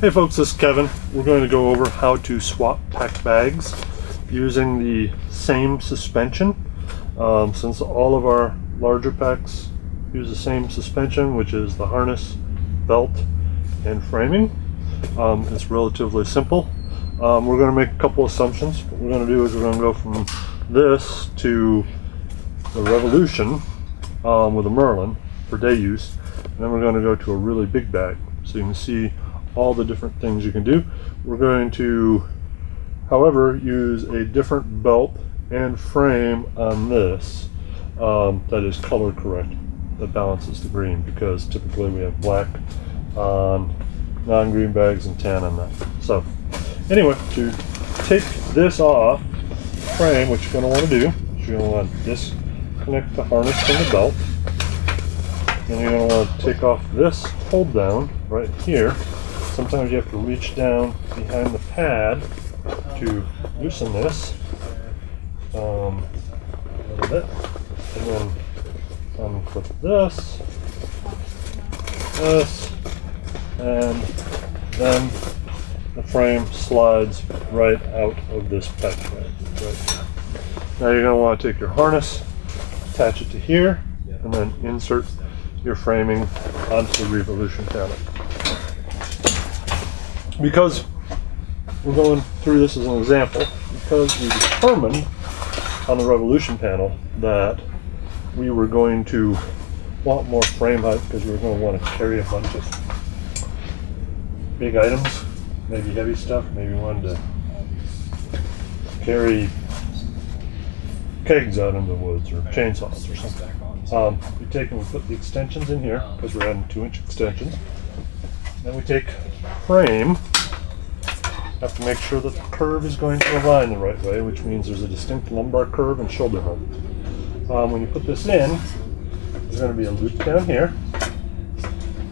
Hey folks, this is Kevin. We're going to go over how to swap pack bags using the same suspension. Since all of our larger packs use the same suspension, which is the harness, belt, and framing, it's relatively simple. We're going to make a couple assumptions. What we're going to do is we're going to go from this to the Revolution with a Merlin for day use, and then we're going to go to a really big bag so you can see all the different things you can do. We're going to, however, use a different belt and frame on this that is color correct, that balances the green, because typically we have black on non-green bags and tan on that. So anyway, to take this off frame, what you're going to want to do is you're going to want to disconnect the harness from the belt. Then you're going to want to take off this hold down right here. Sometimes you have to reach down behind the pad to loosen this a little bit, and then unclip this, and then the frame slides right out of this pack bag. Right. Now you're going to want to take your harness, attach it to here, and then insert your framing onto the Revolution panel. Because we're going through this as an example, because we determined on the Revolution panel that we were going to want more frame height because we were going to want to carry a bunch of big items, maybe heavy stuff, maybe wanted to carry kegs out in the woods or chainsaws or something. We take and we put the extensions in here because we're adding 2-inch extensions. Then we take frame, have to make sure that the curve is going to align the right way, which means there's a distinct lumbar curve and shoulder hump. When you put this in, there's going to be a loop down here.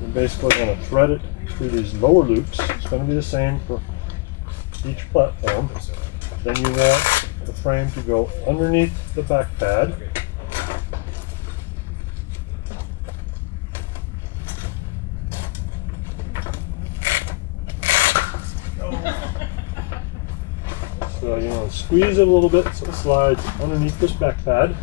We're basically going to thread it through these lower loops. It's going to be the same for each platform. Then you want the frame to go underneath the back pad. So you want to squeeze it a little bit so it slides underneath this back pad.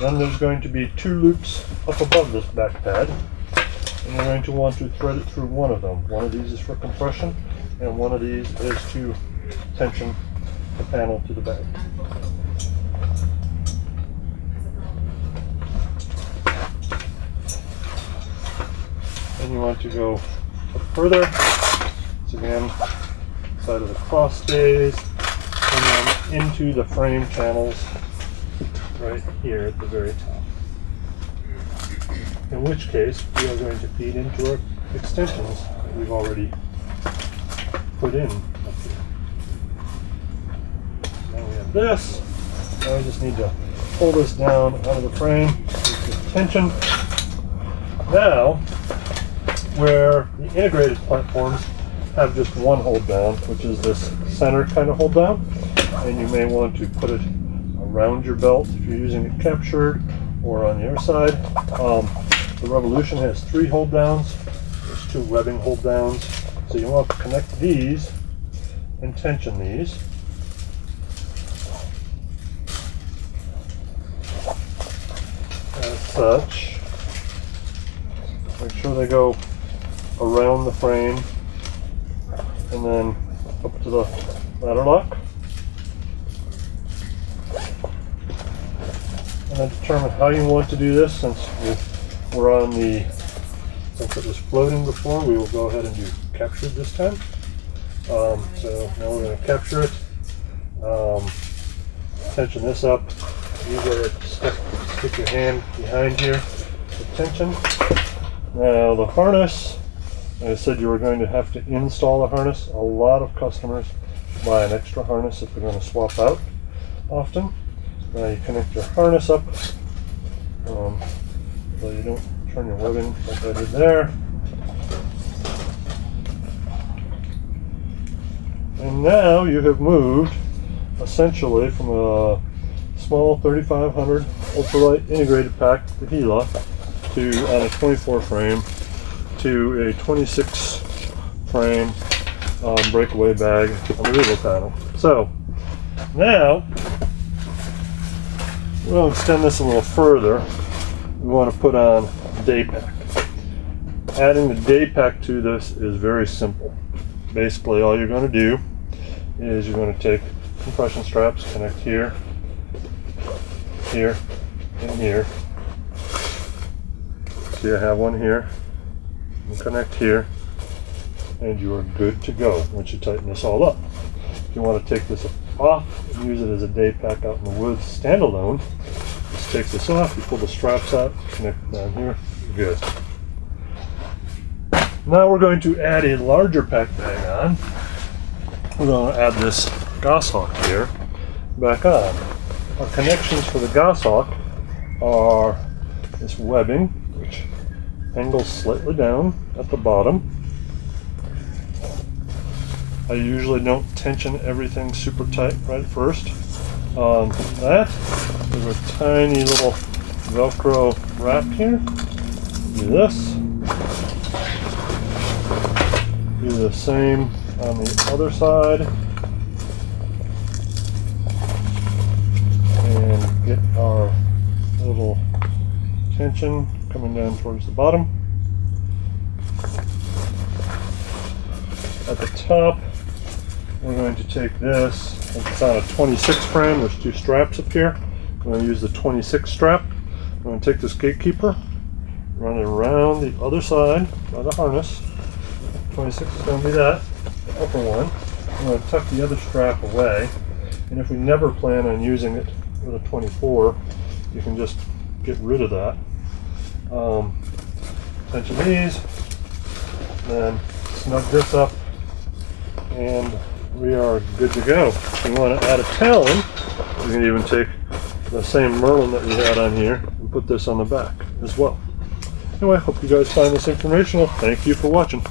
Then there's going to be 2 loops up above this back pad, and you're going to want to thread it through one of them. One of these is for compression, and one of these is to tension the panel to the bag. Then you want to go up further. So again, side of the cross stays, and then into the frame channels right here at the very top. In which case, we are going to feed into our extensions that we've already put in up here. Now we have this. Now we just need to pull this down out of the frame with tension. Now, where the integrated platforms have just one hold down, which is this center kind of hold down, and you may want to put it around your belt if you're using it captured, or on the other side. The Revolution has 3 hold downs. There's 2 webbing hold downs. So you want to connect these and tension these. As such, make sure they go around the frame and then up to the ladder lock. And then determine how you want to do this. Since it was floating before, we will go ahead and do captured this time. So now we're going to capture it, tension this up, use it, stick your hand behind here for tension. Now the harness, I said you were going to have to install a harness. A lot of customers buy an extra harness if they're going to swap out often. Now you connect your harness up so you don't turn your webbing like I did there. And now you have moved essentially from a small 3500 ultralight integrated pack, the Gila, to on a 24 frame to a 26 frame breakaway bag on the rear panel. So now we'll extend this a little further. We want to put on daypack. Adding the daypack to this is very simple. Basically all you're going to do is you're going to take compression straps, connect here, here, and here. See, I have one here, and connect here, and you are good to go once you tighten this all up. If you want to take this off and use it as a day pack out in the woods standalone, just take this off, you pull the straps out, connect it down here, you're good. Now we're going to add a larger pack bag on. We're going to add this goshawk here back on. Our connections for the goshawk are this webbing, which angles slightly down at the bottom. I usually don't tension everything super tight right at first. On that, there's a tiny little Velcro wrap here. Do this. Do the same on the other side. And get our little tension coming down towards the bottom. At the top, we're going to take this, it's on a 26 frame, there's two straps up here. I'm going to use the 26 strap. I'm going to take this gatekeeper, run it around the other side by the harness. 26 is going to be that, the upper one. I'm going to tuck the other strap away, and if we never plan on using it with a 24, you can just get rid of that. Tension these, then snug this up, and we are good to go. If you want to add a talon, you can even take the same Merlin that we had on here and put this on the back as well. Anyway, I hope you guys find this informational. Thank you for watching.